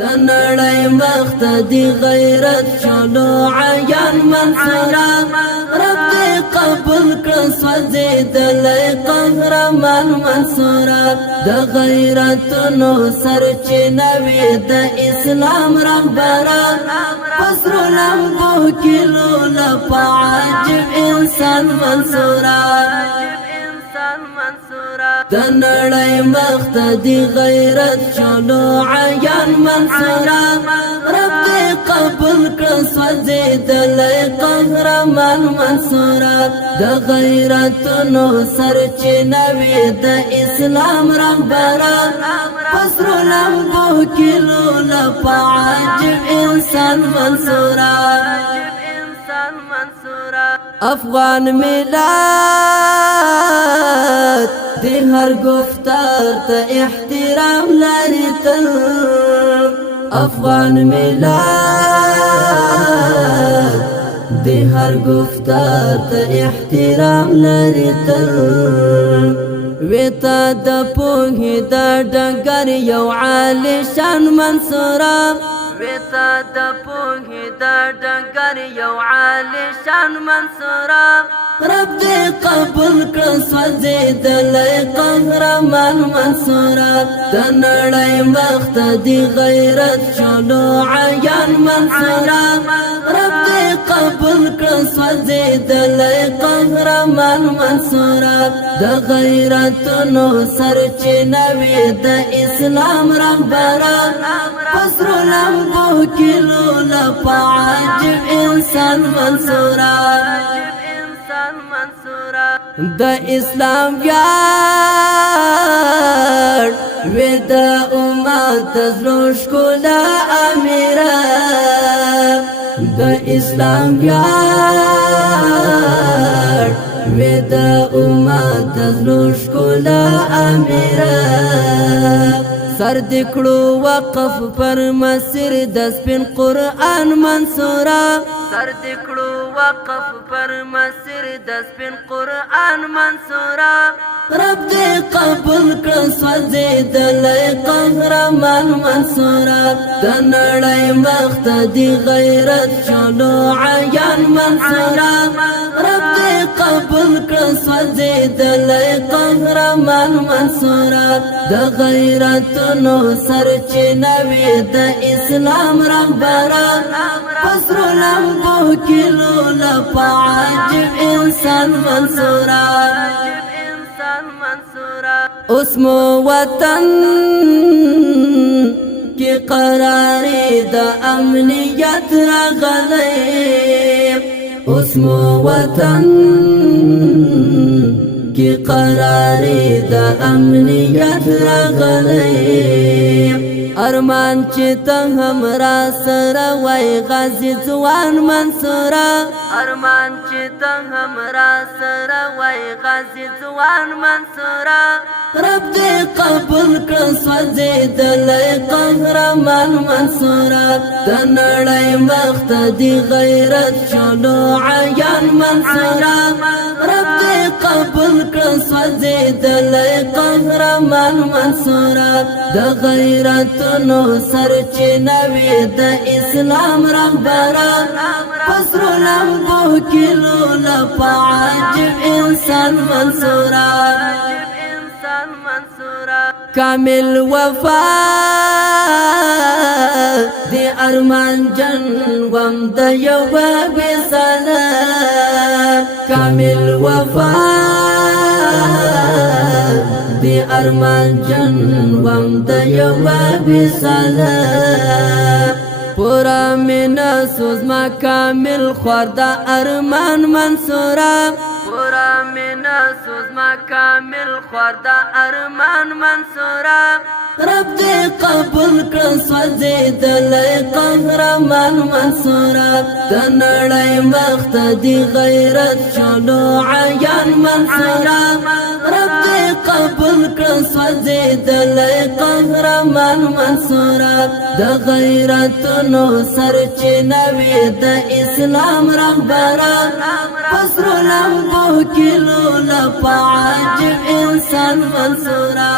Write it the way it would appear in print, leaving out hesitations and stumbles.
تنړۍ مختدي غیرت شلو عیان منصورا رب دې قبول کړ سوځېدلی قهرمان منصورا د غیرتونو سرچینه وي د اسلام رهبرا پسرو لمبو کې لوله په عجب انسان منصورا تنړۍ مختدي غیرت شلو عیان منصورا رب دې قبول کړ سوځېدلی قهرمان منصورا د غیرتونو سرچینه وي د اسلام رهبرا پسرو لمبو کې لوله په عجب انسان منصورا افغان ملت دی هر گفتار تا احترام لري تل افغان ملت دی هر گفتار تا احترام لري تل ویتا د پوهې د ډګر یو عالی شان منصورا ویتا د پوهې د ډګر یو عالی شان منصورا رب دې قبول کړ سوځېدلی قهرمان منصورا د نړۍ مختدي غیرت شلو عیان منصورا رب دې قبول کړ سوځېدلی قهرمان منصورا د غیرتونو سرچینه وي د اسلام رهبرا پسرو لمبو کې لوله په عجب انسان منصورا د اسلام ویاړ وې د امت زړه ښکلا امیره د اسلام ویاړ وې د امت زړه ښکلا امیره سر دکړو وقف پر مسیر د سپین قرآن منصورا سر دکړو وقف پر مسیر د سپین قرآن منصورا رب دې قبول کړ سوځېدلی قهرمان منصورا د نړۍ مختدي غیرت شلو عیان منصورا رب دې قبول کړ سوځېدلی قهرمان منصورا د غیرتونو سرچینه وي د اسلام رهبرا پسرو لمبو کې لوله په عجب انسان منصورا اوس مو وطن کې قراري د امنیت راغلی اوس مو وطن کې قراري د امنیت راغلی ارمان چې ته هم را سره وای غازی ځوان منصورا ارمان چې ته هم را سره وای غازی ځوان منصورا رب دې قبول کړ سوځېدلی قهرمان منصورا د نړۍ مختدي غیرت شلو عیان منصورا رب دې قبول کړ سوځېدلی قهرمان منصورا د غیرتونو سرچینه وي د اسلام رهبرا پسرو لمبو کې لوله په عجب انسان منصورا کامل وفا دی ارمان جن وم د یو بساله کامل وفا دی ارمان جن وم د یو بساله پورا مینا سوزما کامل خوردا ارمان منصورا پورا مینا سوزما کامل خوردا ارمان منصورا رب دې قبول کړ سوځېدلی قهرمان منصورا د نړۍ مختدي غیرت شلو عیان منصورا رب دې قبول کړ سوځېدلی قهرمان منصورا د غیرتونو سرچینه وي د اسلام رهبرا پسرو لمبو کې لوله په عجب انسان منصورا